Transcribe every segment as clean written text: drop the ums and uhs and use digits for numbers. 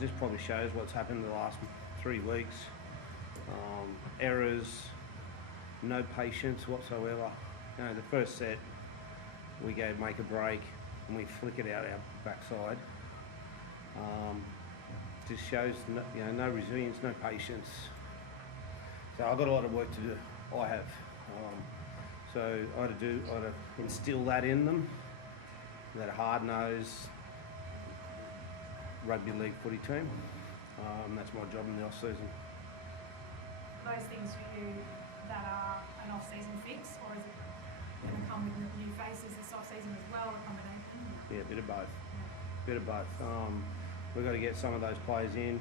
just probably shows what's happened in the last 3 weeks. Errors, no patience whatsoever. You know, the first set we go make a break and we flick it out our backside. Just shows no resilience, no patience. So I've got a lot of work to do. I have. So I had to instill that in them. That hard-nosed rugby league footy team. That's my job in the off-season. Those things for you that are an off-season fix, or is it going to come with new faces this off-season as well, a combination? Yeah, a bit of both. Bit of both. We've got to get some of those players in.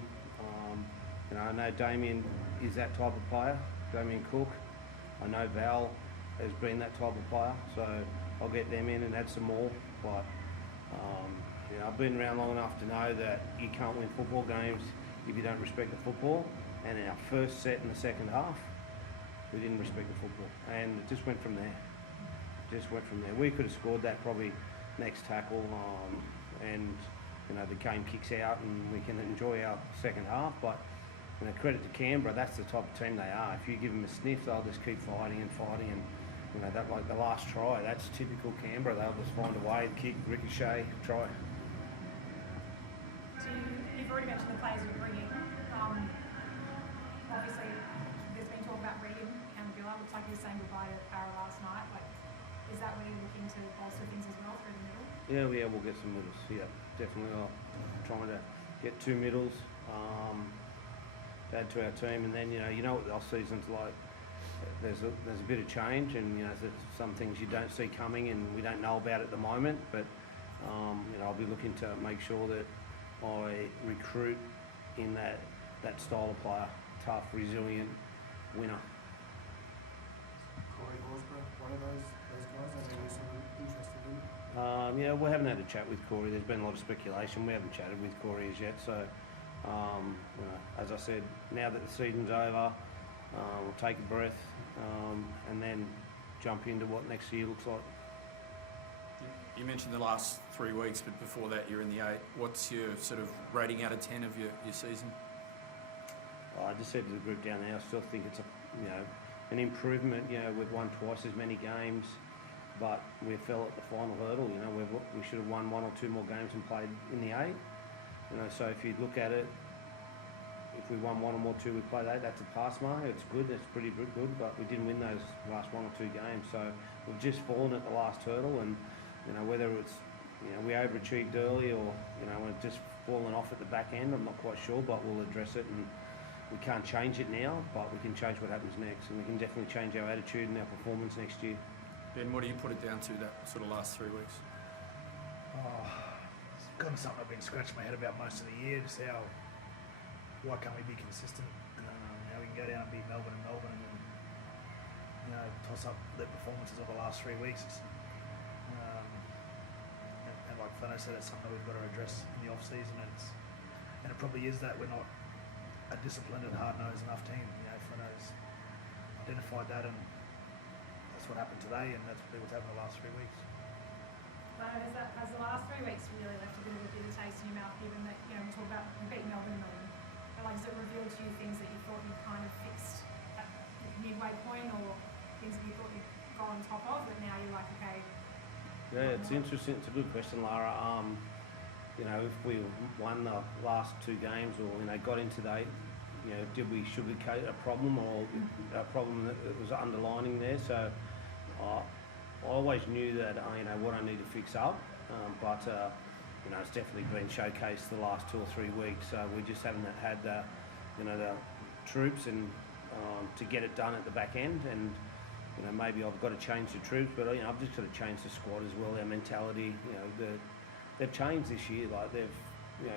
I know Damien is that type of player, Damien Cook. I know Val has been that type of player, so I'll get them in and add some more. But I've been around long enough to know that you can't win football games if you don't respect the football. And in our first set in the second half, we didn't respect the football, and it just went from there. We could have scored that probably next tackle, and the game kicks out, and we can enjoy our second half. But credit to Canberra, that's the type of team they are. If you give them a sniff, they'll just keep fighting, and that, like the last try, that's typical Canberra. They'll just find a way, kick, ricochet, try. You've already mentioned the players you're bringing. Obviously, there's been talk about Regan and Villa. Looks like he's saying goodbye to Para last night. Is that where you're looking to bolster things as well through the middle? Yeah, we'll get some middles. Yeah, definitely. I'm trying to get 2 middles to add to our team, and then what the off season's like. There's a bit of change, and there's some things you don't see coming, and we don't know about at the moment. But I'll be looking to make sure that I recruit in that style of player, tough, resilient, winner. Corey Horsburgh, one of those guys. I know you're sort of interested in. Yeah, we haven't had a chat with Corey. There's been a lot of speculation. We haven't chatted with Corey as yet. So, as I said, now that the season's over, we'll take a breath and then jump into what next year looks like. You mentioned the last 3 weeks, but before that you're in the 8. What's your sort of rating out of 10 of your season? I just said to the group down there, I still think it's an improvement. We've won twice as many games, but we fell at the final hurdle. We should have won 1 or 2 more games and played in the 8. So if you look at it, if we won 1 or more 2, we played 8. That's a pass mark. It's good. That's pretty good. But we didn't win those last 1 or 2 games. So we've just fallen at the last hurdle, and whether it's we overachieved early or we've just fallen off at the back end, I'm not quite sure. But we'll address it, and we can't change it now, but we can change what happens next, and we can definitely change our attitude and our performance next year. Ben, what do you put it down to, that sort of last 3 weeks? It's kind of something I've been scratching my head about most of the year, just why can't we be consistent? We can go down and beat Melbourne and then, toss up the performances of the last 3 weeks. And like Flano said, it's something that we've got to address in the off-season, and it probably is that we're not a disciplined and hard-nosed enough team. Flano's identified that, and that's what happened today, and that's what's happened the last 3 weeks. Has the last 3 weeks really left a bit of a bitter taste in your mouth, given that we talk about beating Melbourne, but has it revealed to you things that you thought you kind of fixed at the midway point, or things that you thought you'd got on top of, but now you're like, okay? Yeah, it's interesting. It's a good question, Lara. If we won the last 2 games, or got into the 8, did we sugarcoat a problem, or a problem that was underlining there? So I always knew that what I need to fix up, but it's definitely been showcased the last 2 or 3 weeks. We just haven't had the troops and to get it done at the back end, and maybe I've got to change the troops, but I've just got to change the squad as well, our mentality. They've changed this year. Like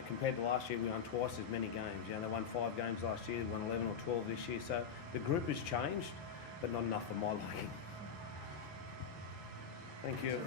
compared to last year, we won twice as many games. They won 5 games last year, they won 11 or 12 this year. So the group has changed, but not enough for my liking. Thank you.